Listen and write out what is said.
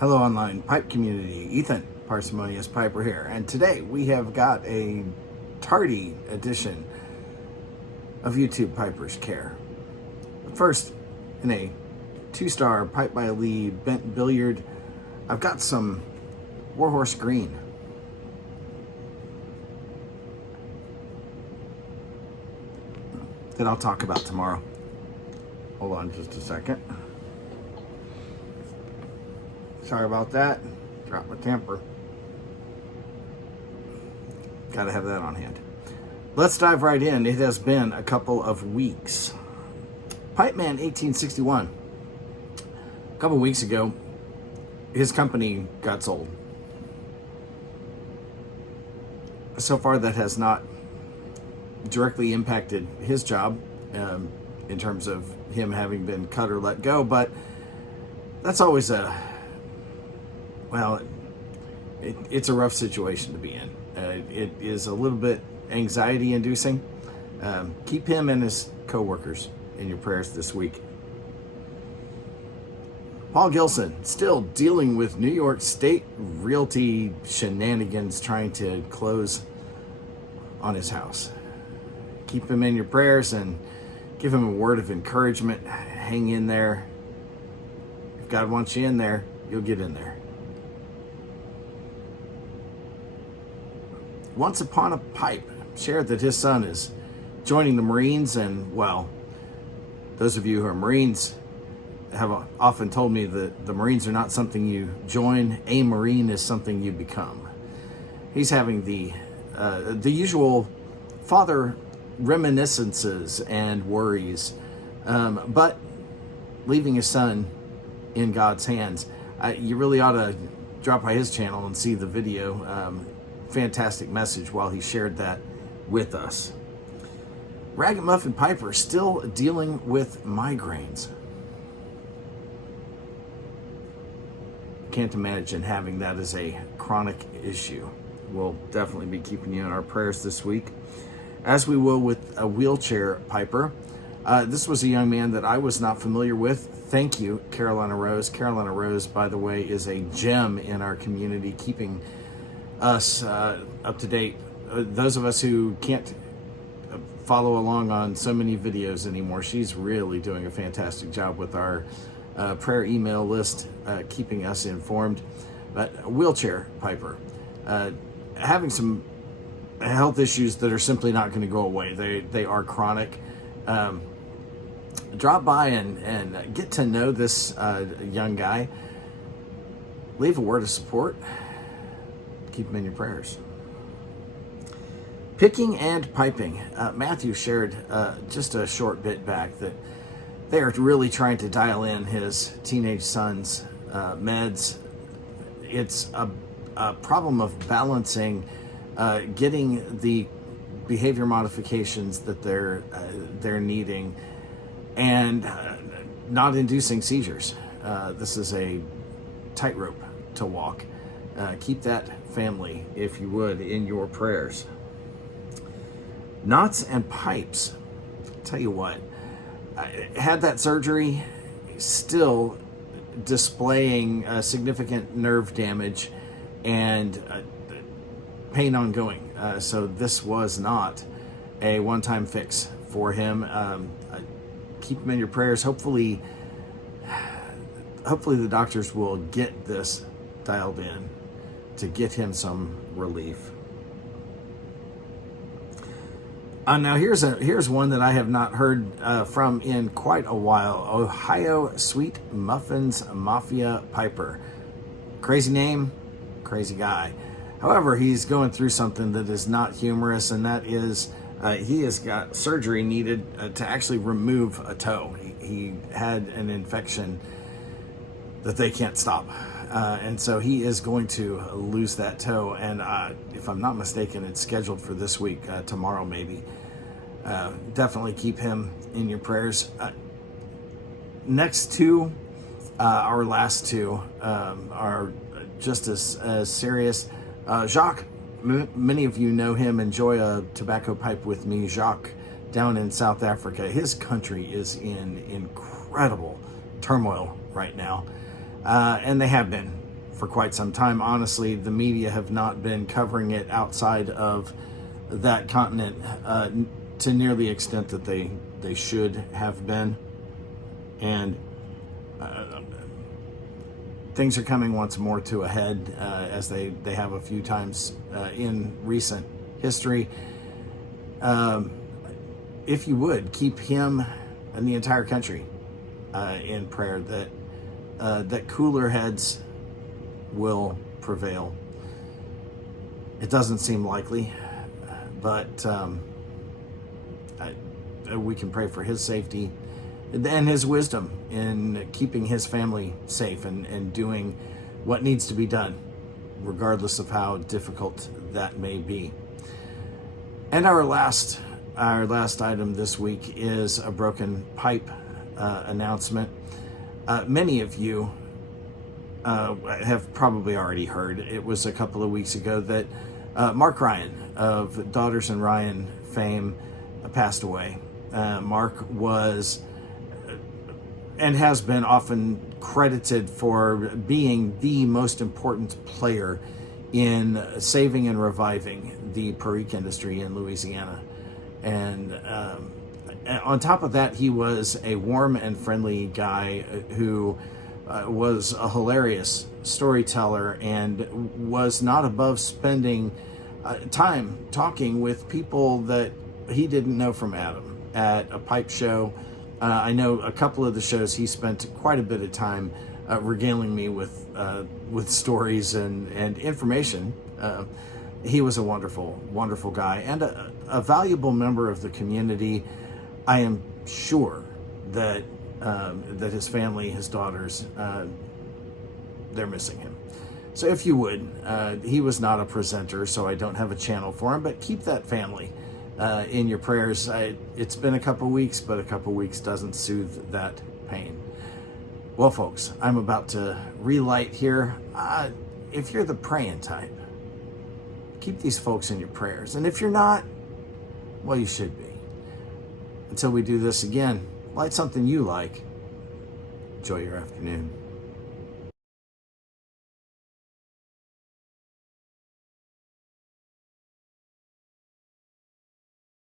Hello online pipe community, Ethan, Parsimonious Piper here, and today we have got a tardy edition of YouTube Piper's Care. First, in a 2-star pipe by Lee bent billiard, I've got some Warhorse Green. That I'll talk about tomorrow. Hold on just a second. Sorry about that. Dropped my temper. Gotta have that on hand. Let's dive right in. It has been a couple of weeks. Pipeman 1861. A couple of weeks ago, his company got sold. So far, that has not directly impacted his job in terms of him having been cut or let go, but that's always it's a rough situation to be in. It is a little bit anxiety inducing. Keep him and his co-workers in your prayers this week. Paul Gilson, still dealing with New York State realty shenanigans, trying to close on his house. Keep him in your prayers and give him a word of encouragement. Hang in there. If God wants you in there, you'll get in there. OnceUponAPipe shared that his son is joining the Marines, and well, those of you who are Marines have often told me that the Marines are not something you join. A Marine is something you become. He's having the usual father reminiscences and worries, but leaving his son in God's hands. You really ought to drop by his channel and see the video. Fantastic message while he shared that with us. Ragamuffinpiper still dealing with migraines. Can't imagine having that as a chronic issue. We'll definitely be keeping you in our prayers this week, as we will with a wheelchair piper. This was a young man that I was not familiar with. Thank you, Carolina Rose. Carolina Rose, by the way, is a gem in our community, keeping us up to date. Those of us who can't follow along on so many videos anymore, she's really doing a fantastic job with our prayer email list, keeping us informed. But a wheelchair piper, having some health issues that are simply not going to go away. They are chronic. Drop by and get to know this young guy. Leave a word of support. Keep him in your prayers. Picking and piping. Matthew shared just a short bit back that they are really trying to dial in his teenage son's meds. It's a problem of balancing getting the behavior modifications that they're needing and not inducing seizures. This is a tightrope to walk. Keep that family, if you would, in your prayers. Knots and pipes. Tell you what, I had that surgery, still displaying significant nerve damage and pain ongoing. So this was not a one-time fix for him. Keep him in your prayers. Hopefully the doctors will get this dialed in to get him some relief. Now here's one that I have not heard from in quite a while. Ohio Sweet Muffins Mafia Piper. Crazy name, crazy guy. However, he's going through something that is not humorous, and that is he has got surgery needed to actually remove a toe. He had an infection that they can't stop. And so he is going to lose that toe. And if I'm not mistaken, it's scheduled for this week, tomorrow maybe. Definitely keep him in your prayers. Next two, our last two, are just as serious. Jacques, many of you know him, enjoy a tobacco pipe with me. Jacques, down in South Africa. His country is in incredible turmoil right now. And they have been for quite some time. Honestly, the media have not been covering it outside of that continent to near the extent that they should have been. And things are coming once more to a head, as they have a few times in recent history. If you would, keep him and the entire country in prayer that cooler heads will prevail. It doesn't seem likely, but we can pray for his safety and his wisdom in keeping his family safe and doing what needs to be done, regardless of how difficult that may be. And our last item this week is a broken pipe announcement. Many of you have probably already heard. It was a couple of weeks ago that Mark Ryan of Daughters and Ryan fame passed away. Mark was and has been often credited for being the most important player in saving and reviving the perique industry in Louisiana. And on top of that, he was a warm and friendly guy who was a hilarious storyteller and was not above spending time talking with people that he didn't know from Adam at a pipe show. I know a couple of the shows he spent quite a bit of time regaling me with stories and information. He was a wonderful, wonderful guy and a valuable member of the community. I am sure that that his family, his daughters, they're missing him. So if you would, he was not a presenter, so I don't have a channel for him, but keep that family in your prayers. It's been a couple weeks, but a couple weeks doesn't soothe that pain. Well, folks, I'm about to relight here. If you're the praying type, keep these folks in your prayers. And if you're not, well, you should be. Until we do this again, light something you like. Enjoy your afternoon.